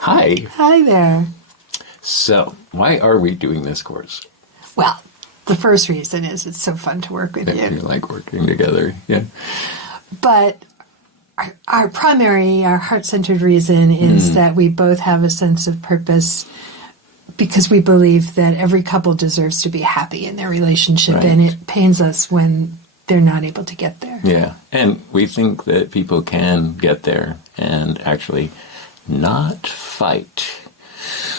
Hi. Hi there. So, why are we doing this course? Well, the first reason is it's so fun to work with You you. like working together, yeah. But our primary, our heart-centered reason is that we both have a sense of purpose because we believe that every couple deserves to be happy in their relationship, Right. and it pains us when they're not able to get there. Yeah, and we think that people can get there and actually not fight.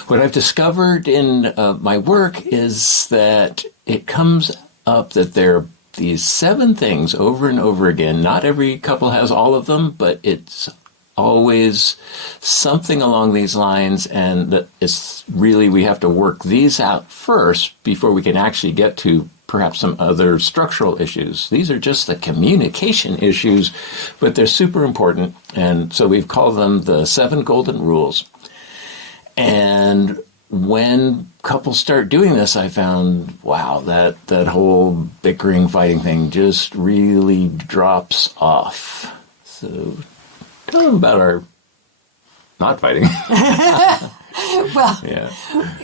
What I've discovered in my work is that it comes up that there are these 7 things over and over again. Not every couple has all of them, but it's always something along these lines, and that it's really, we have to work these out first before we can actually get to perhaps some other structural issues. These are just the communication issues, but they're super important, and so we've called them the 7 golden rules. And when couples start doing this, I found, wow, that whole bickering, fighting thing just really drops off. So tell them about our not fighting. Well, Yeah.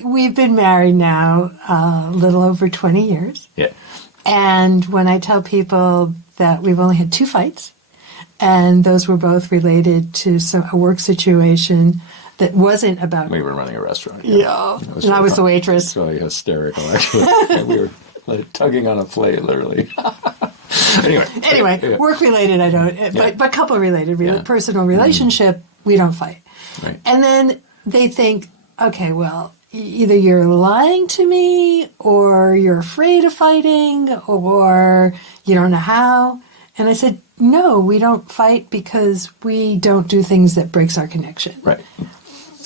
we've been married now a little over 20 years. Yeah. And when I tell people that we've only had 2 fights, and those were both related to a work situation that wasn't about... We were running a restaurant. Yeah. And I was the waitress. It's really hysterical, actually. And we were like tugging on a plate, literally. Anyway, yeah. Work-related, I don't. But couple-related, Yeah. personal relationship, we don't fight. Right. And then they think, okay, well, either you're lying to me, or you're afraid of fighting, or you don't know how. And I said, no, we don't fight because we don't do things that breaks our connection. Right.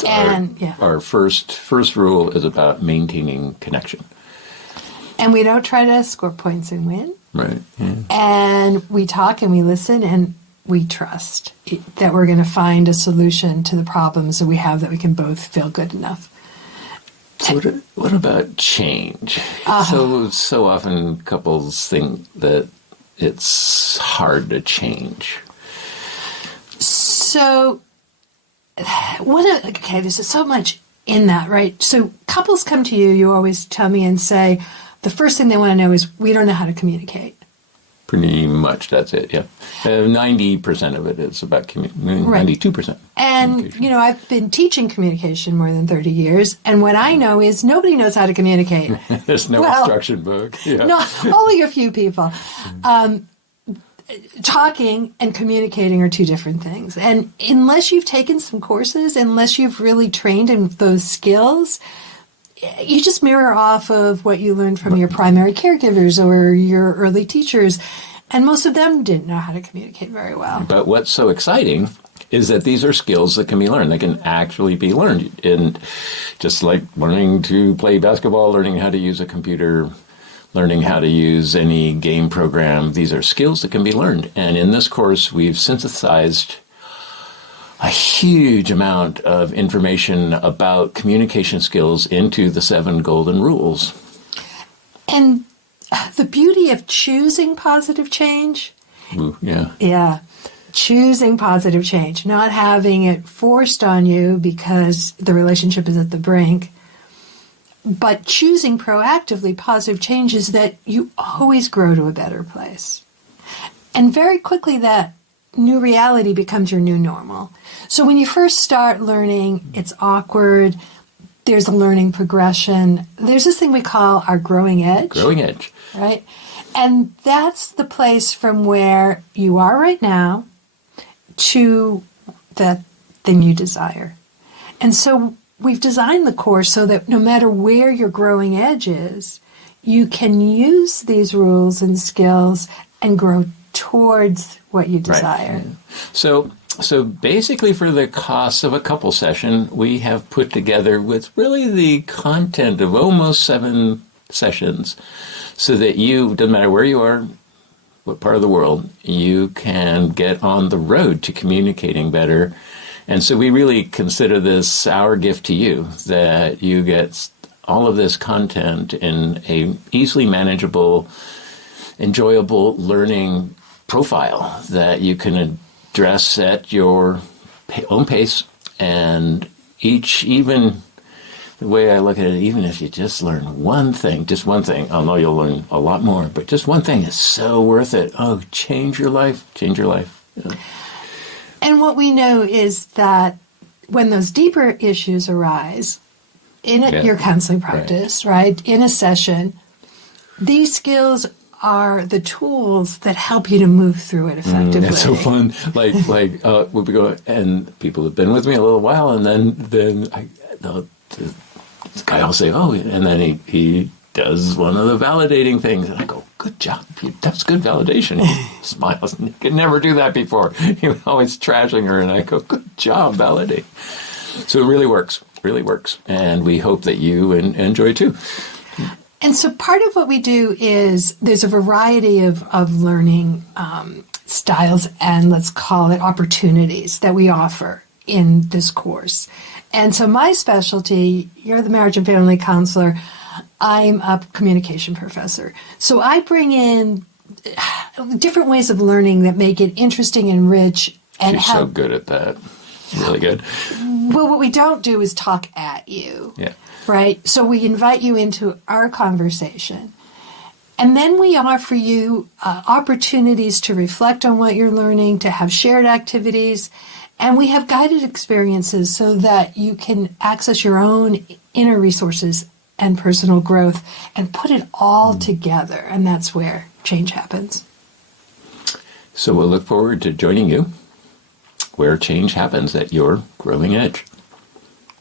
And our first rule is about maintaining connection. And we don't try to score points and win. Right. Yeah. And we talk and we listen and we trust that we're going to find a solution to the problems that we have, that we can both feel good enough. So what about change? So often couples think that it's hard to change. So, there's so much in that, right? So couples come to you, you always tell me and say, the first thing they want to know is, we don't know how to communicate. Pretty much, that's it, yeah. 90% of it is about 92%. And, I've been teaching communication more than 30 years, and what I know is nobody knows how to communicate. There's no instruction book. Yeah. No, only a few people. Talking and communicating are 2 different things. And unless you've taken some courses, unless you've really trained in those skills, you just mirror off of what you learned from your primary caregivers or your early teachers. And most of them didn't know how to communicate very well. But what's so exciting is that these are skills that can be learned. They can actually be learned. And just like learning to play basketball, learning how to use a computer, learning how to use any game program, these are skills that can be learned. And in this course, we've synthesized a huge amount of information about communication skills into the 7 golden rules. And the beauty of choosing positive change. Ooh, yeah. Yeah. Choosing positive change, not having it forced on you because the relationship is at the brink, but choosing proactively positive change is that you always grow to a better place. And very quickly that new reality becomes your new normal. So when you first start learning, it's awkward. There's a learning progression. There's this thing we call our growing edge. Growing edge. Right? And that's the place from where you are right now to the thing you desire. And so we've designed the course so that no matter where your growing edge is, you can use these rules and skills and grow towards what you desire. Right. Yeah. So basically for the cost of a couple session, we have put together with really the content of almost 7 sessions so that you, doesn't matter where you are, what part of the world, you can get on the road to communicating better. And so we really consider this our gift to you, that you get all of this content in a easily manageable, enjoyable learning profile that you can address at your own pace and even the way I look at it, even if you just learn one thing, I know you'll learn a lot more, but just one thing is so worth it. Oh, change your life. Yeah. And what we know is that when those deeper issues arise in your counseling practice, right, in a session, these skills are the tools that help you to move through it effectively. It's so fun. We'll be going, and people have been with me a little while, and then the guy will say, "Oh," and then he does one of the validating things, and I go, "Good job, that's good validation." He smiles, and he could never do that before. He was always trashing her, and I go, "Good job, validate." So it really works, and we hope that you enjoy too. And so part of what we do is there's a variety of learning styles and let's call it opportunities that we offer in this course. And so my specialty, you're the marriage and family counselor, I'm a communication professor. So I bring in different ways of learning that make it interesting and rich. And She's so good at that. Really good. Well, what we don't do is talk at you. Yeah. Right? So we invite you into our conversation. And then we offer you opportunities to reflect on what you're learning, to have shared activities. And we have guided experiences so that you can access your own inner resources and personal growth and put it all together. And that's where change happens. So we'll look forward to joining you where change happens at your growing edge.